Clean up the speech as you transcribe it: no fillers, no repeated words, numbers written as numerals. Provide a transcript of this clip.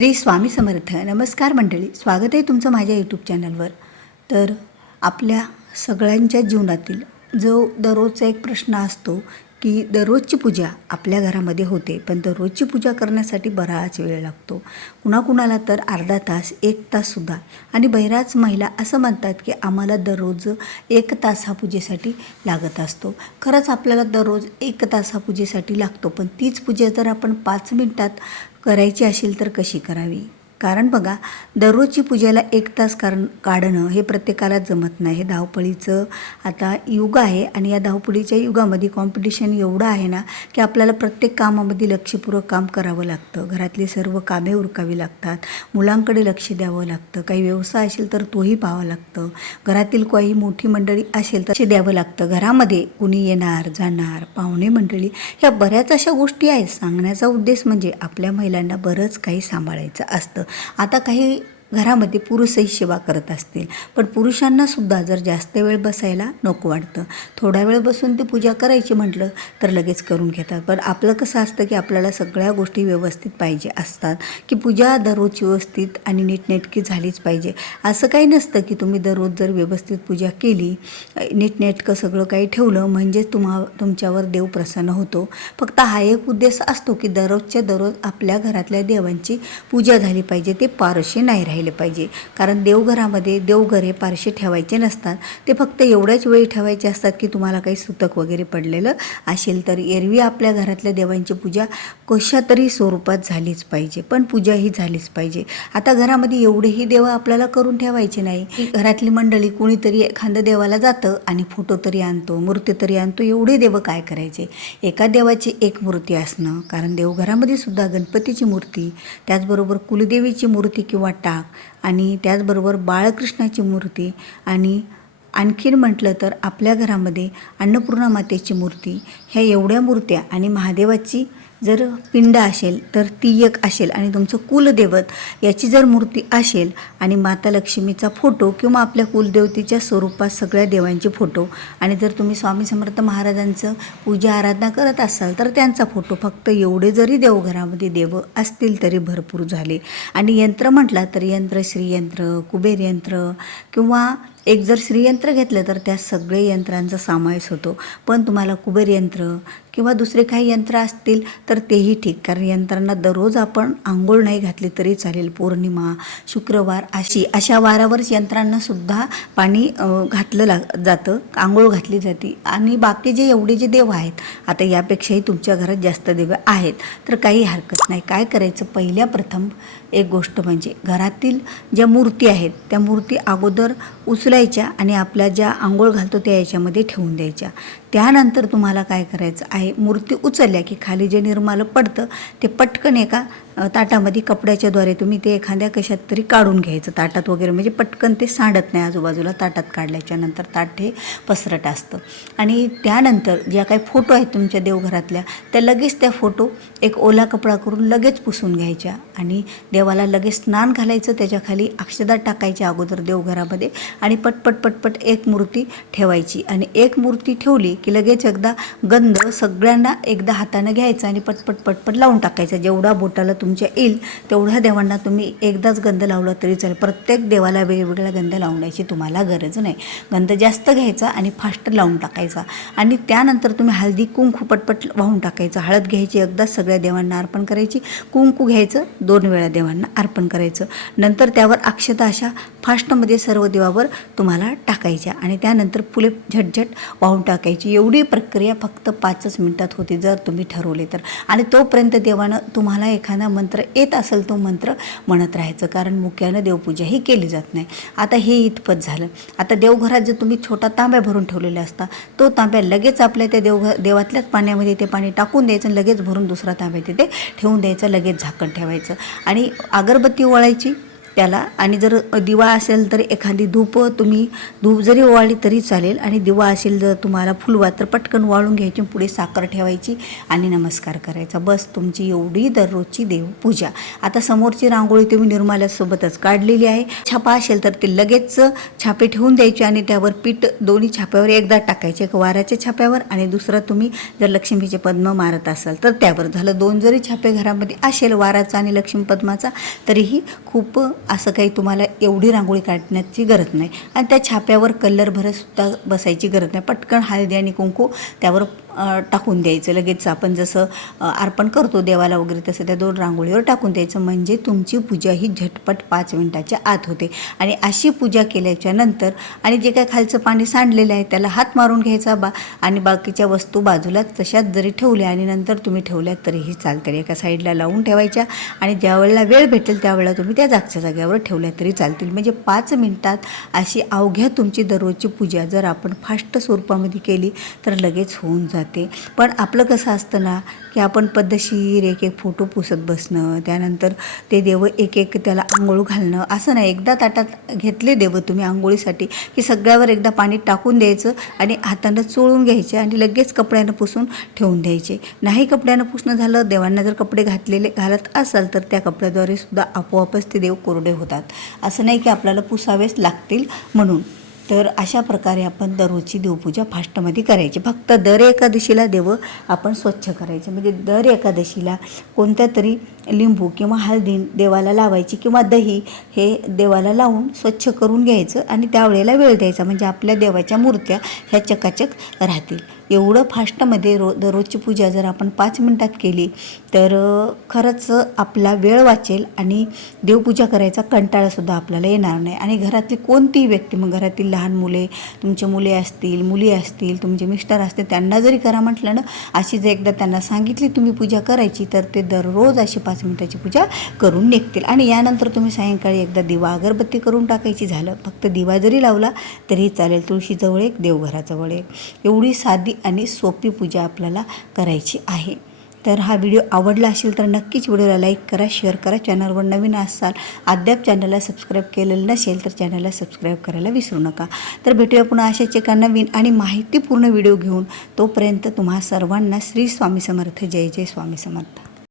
श्री स्वामी समर्थ. नमस्कार मंडळी, स्वागत आहे तुमचं माझ्या यूट्यूब चॅनलवर. तर आपल्या सगळ्यांच्या जीवनातील जो दररोजचा एक प्रश्न असतो की दररोजची पूजा आपल्या घरामध्ये होते, पण दररोजची पूजा करण्यासाठी बराच वेळ लागतो. कुणाकुणाला तर अर्धा तास, 1 ताससुद्धा. आणि बऱ्याच महिला असं म्हणतात की आम्हाला दररोज 1 तास हा पूजेसाठी लागत असतो. खरंच आपल्याला दररोज 1 तास हा पूजेसाठी लागतो, पण तीच पूजा जर आपण 5 मिनिटात करायची असेल तर कशी करावी? कारण बघा, दररोजची पूजेला 1 तास काढणं हे प्रत्येकाला जमत नाही. हे धावपळीचं आता युग आहे आणि या धावपळीच्या युगामध्ये कॉम्पिटिशन एवढं आहे ना की आपल्याला प्रत्येक कामामध्ये लक्षपूर्वक काम करावं लागतं. घरातली सर्व कामे उरकावी लागतात, मुलांकडे लक्ष द्यावं लागतं, काही व्यवसाय असेल तर तोही पाहावा लागतं, घरातील काही मोठी मंडळी असेल तर द्यावं लागतं. घरामध्ये कुणी येणार जाणार, पाहुणे मंडळी, ह्या बऱ्याच अशा गोष्टी आहेत. सांगण्याचा उद्देश म्हणजे आपल्या महिलांना बरंच काही सांभाळायचं असतं. आता काही घरामध्ये पुरुषही सेवा करत असतील, पण पुरुषांनासुद्धा जर जास्त वेळ बसायला नको वाटतं. थोडा वेळ बसून ती पूजा करायची म्हटलं तर लगेच करून घेतात. पण आपलं कसं असतं की आपल्याला सगळ्या गोष्टी व्यवस्थित पाहिजे असतात, की पूजा दररोज व्यवस्थित आणि नीटनेटकी झालीच पाहिजे. असं काही नसतं की तुम्ही दररोज जर व्यवस्थित पूजा केली, नीटनेटकं सगळं काही ठेवलं म्हणजेच तुमच्यावर देव प्रसन्न होतो. फक्त हा एक उद्देश असतो की दररोजच्या दररोज आपल्या घरातल्या देवांची पूजा झाली पाहिजे, ते पारशे नाही राहिले पाहिजे. कारण देवघरामध्ये देवघर हे पारशे ठेवायचे नसतात, ते फक्त एवढ्याच वेळी ठेवायचे असतात की तुम्हाला काही सुतक वगैरे पडलेलं असेल तर. एरवी आपल्या घरातल्या देवांची पूजा कशा तरी स्वरूपात झालीच पाहिजे, पण पूजा ही झालीच पाहिजे. आता घरामध्ये एवढेही देव आपल्याला करून ठेवायचे नाही की घरातली मंडळी कुणीतरी एखाद्या देवाला जातं आणि फोटो तरी आणतो, मूर्ती तरी आणतो. एवढे देव काय करायचे? एका देवाची एक मूर्ती असणं, कारण देवघरामध्ये सुद्धा गणपतीची मूर्ती, त्याचबरोबर कुलदेवीची मूर्ती किंवा टाक, आणि त्याचबरोबर बाळकृष्णाची मूर्ती, आणि आणखीन म्हटलं तर आपल्या घरामध्ये अन्नपूर्णा मातेची मूर्ती, ह्या एवढ्या मूर्त्या, आणि महादेवाची जर पिंड असेल तर ती एक असेल, आणि तुमचं कुलदैवत याची जर मूर्ती असेल, आणि माता लक्ष्मीचा फोटो किंवा आपल्या कुलदेवतेच्या स्वरूपात सगळ्या देवांचे फोटो, आणि जर तुम्ही स्वामी समर्थ महाराजांचं पूजा आराधना करत असाल तर त्यांचा फोटो, फक्त एवढे जरी देवघरामध्ये देव असतील तरी भरपूर झाले. आणि यंत्र म्हटला तर यंत्र, श्रीयंत्र, कुबेर यंत्र, किंवा एक जर श्रीयंत्र घेतलं तर त्या सगळे यंत्रांचा समावेश होतो. पण तुम्हाला कुबेर यंत्र किंवा दुसरे काही यंत्र असतील तर तेही ठीक, कारण यंत्रांना दररोज आपण आंघोळ नाही घातली तरी चालेल. पौर्णिमा, शुक्रवार अशा वारावरच यंत्रांनासुद्धा पाणी घातलं जातं, आंघोळ घातली जाते. आणि बाकी जे एवढे जे देव आहेत, आता यापेक्षाही तुमच्या घरात जास्त देव आहेत तर काही हरकत नाही. काय करायचं? पहिल्या प्रथम एक गोष्ट म्हणजे घरातील ज्या मूर्ती आहेत त्या मूर्ती अगोदर उचलायच्या आणि आपल्या ज्या आंघोळ घालतो त्या याच्यामध्ये ठेवून द्यायच्या. त्यानंतर तुम्हाला काय करायचं आहे, मूर्ती उचलल्या की खाली जे निर्मालं पडतं ते पटकन एका ताटामध्ये कपड्याच्याद्वारे तुम्ही ते एखाद्या कशात तरी काढून घ्यायचं, ताटात वगैरे, म्हणजे पटकन ते सांडत नाही आजूबाजूला. ताटात काढल्याच्या नंतर ताट हे पसरट असतं. आणि त्यानंतर ज्या काही फोटो आहेत तुमच्या देवघरातल्या त्या लगेच त्या फोटो एक ओला कपडा करून लगेच पुसून घ्यायच्या, आणि देवाला लगेच स्नान घालायचं, त्याच्याखाली अक्षता टाकायच्या अगोदर देवघरामध्ये, आणि पटपट पटपट एक मूर्ती ठेवायची. आणि एक मूर्ती ठेवली की लगेच एकदा गंध सगळ्यांना एकदा हातानं घ्यायचा आणि पटपट पटपट लावून टाकायचा. जेवढा बोटाला तुमच्या येईल तेवढ्या देवांना तुम्ही एकदाच गंध लावला तरी चालेल. प्रत्येक देवाला वेगवेगळा गंध लावण्याची तुम्हाला गरज नाही. गंध जास्त घ्यायचा आणि फास्ट लावून टाकायचा. आणि त्यानंतर तुम्ही हळदी कुंकू पटपट वाहून टाकायचं. हळद घ्यायची, एकदाच सगळ्या देवांना अर्पण करायची. कुंकू घ्यायचं, 2 वेळा देवांना अर्पण करायचं. नंतर त्यावर अक्षता अशा फास्टमध्ये सर्व देवावर तुम्हाला टाकायच्या, आणि त्यानंतर फुले झटझट वाहून टाकायची. एवढी प्रक्रिया फक्त 5च मिनिटात होती जर तुम्ही ठरवले तर. आणि तोपर्यंत देवानं तुम्हाला एखादा मंत्र येत असेल तो मंत्र म्हणत राहायचं, कारण मुक्यानं देवपूजा ही केली जात नाही. आता हे इतपत झालं. आता देवघरात जर तुम्ही छोटा तांब्या भरून ठेवलेला असता, तो तांब्या लगेच आपल्या त्या देवातल्याच पाण्यामध्ये ते पाणी टाकून द्यायचं, लगेच भरून दुसरा तांब्या तिथे ठेवून द्यायचा, लगेच झाकण ठेवायचं, आणि अगरबत्ती ओळायची त्याला. आणि जर दिवा असेल तर एखादी धूप जरी ओवाळली तरी चालेल. आणि दिवा असेल जर तुम्हाला फुलवा तर पटकन वाळून घ्यायची, पुढे साखर ठेवायची आणि नमस्कार करायचा. बस तुमची एवढी दररोजची देवपूजा. आता समोरची रांगोळी तुम्ही निर्माल्यासोबतच काढलेली आहे. छापा असेल तर ते लगेच छापे ठेवून द्यायचे आणि त्यावर पीठ दोन्ही छाप्यावर एकदा टाकायचे, एक वाराच्या छाप्यावर आणि दुसरा तुम्ही जर लक्ष्मीचे पद्म मारत असाल तर त्यावर. झालं 2 जरी छापे घरामध्ये असेल वाराचा आणि लक्ष्मी पद्माचा तरीही खूप, असं काही तुम्हाला एवढी रांगोळी काढण्याची गरज नाही. आणि त्या छाप्यावर कलर भरतसुद्धा बसायची गरज नाही. पटकन हळदी आणि कुंकू त्यावर टाकून द्यायचं. लगेच आपण जसं अर्पण करतो देवाला वगैरे तसं त्या 2 रांगोळीवर टाकून द्यायचं. म्हणजे तुमची पूजा ही झटपट 5 मिनिटाच्या आत होते. आणि अशी पूजा केल्याच्या नंतर आणि जे काय खालचं पाणी सांडलेलं आहे त्याला हात मारून घ्यायचा आणि बाकीच्या वस्तू बाजूला तशाच जरी ठेवल्या आणि नंतर तुम्ही ठेवल्या तरीही चालतील. एका साईडला लावून ठेवायच्या आणि ज्या वेळेला वेळ भेटेल त्यावेळेला तुम्ही त्या जागच्या जागेवर ठेवल्या तरी चालतील. म्हणजे 5 मिनिटात अशी अवघ्या तुमची दररोजची पूजा जर आपण फास्ट स्वरूपामध्ये केली तर लगेच होऊन जाते. पण आपलं कसं असतं ना की आपण पद्धतशीर एक एक फोटो पुसत बसणं, त्यानंतर ते देव एक एक त्याला आंघोळ घालणं, असं नाही. एकदा ताटात घेतले देव तुम्ही आंघोळीसाठी की सगळ्यावर एकदा पाणी टाकून द्यायचं आणि हातानं चोळून घ्यायचे आणि लगेच कपड्यानं पुसून ठेवून द्यायचे. नाही कपड्यानं पुसणं झालं, देवांना जर कपडे घालत असाल तर त्या कपड्याद्वारे सुद्धा आपोआपच ते देव कोरडे होतात. असं नाही की आपल्याला पुसावेच लागतील म्हणून. तर अशा प्रकारे आपण दररोजची देवपूजा फास्टमध्ये करायची. फक्त दर एकादशीला देव आपण स्वच्छ करायचे. म्हणजे दर एकादशीला कोणत्या तरी लिंबू किंवा हळदी देवाला लावायची किंवा दही हे देवाला लावून स्वच्छ करून घ्यायचं आणि त्यावेळेला वेळ द्यायचा. म्हणजे आपल्या देवाच्या मूर्त्या ह्या चकाचक राहतील. एवढं फास्टमध्ये दररोजची पूजा जर आपण 5 मिनिटात केली तर खरंच आपला वेळ वाचेल आणि देवपूजा करायचा कंटाळासुद्धा आपल्याला येणार नाही. आणि घरातली कोणतीही व्यक्ती, मग घरातील लहान मुले, तुमचे मुले असतील, मुली असतील, तुमचे मिस्टर असतील, त्यांना जरी करा म्हटलं ना, अशी जर एकदा त्यांना सांगितली तुम्ही पूजा करायची तर ते दररोज अशी 5 मिनिटाची पूजा करून निघतील. आणि यानंतर तुम्ही सायंकाळी एकदा दिवा अगरबत्ती करून टाकायची. झालं. फक्त दिवा जरी लावला तरी चालेल. तुळशीजवळ एक, देवघराजवळ एक. एवढी साधी आणि सोपी पूजा आपल्याला करायची आहे. तर हा व्हिडिओ आवडला असेल तर नक्कीच व्हिडिओला लाईक करा, शेअर करा. चॅनलवर नवीन असाल, अद्याप चॅनलला सबस्क्राईब केलेलं नसेल तर चॅनलला सबस्क्राईब करायला विसरू नका. तर भेटूया पुन्हा अशाच एका नवीन आणि माहितीपूर्ण व्हिडिओ घेऊन. तोपर्यंत तुम्हा सर्वांना श्री स्वामी समर्थ. जय जय स्वामी समर्थ.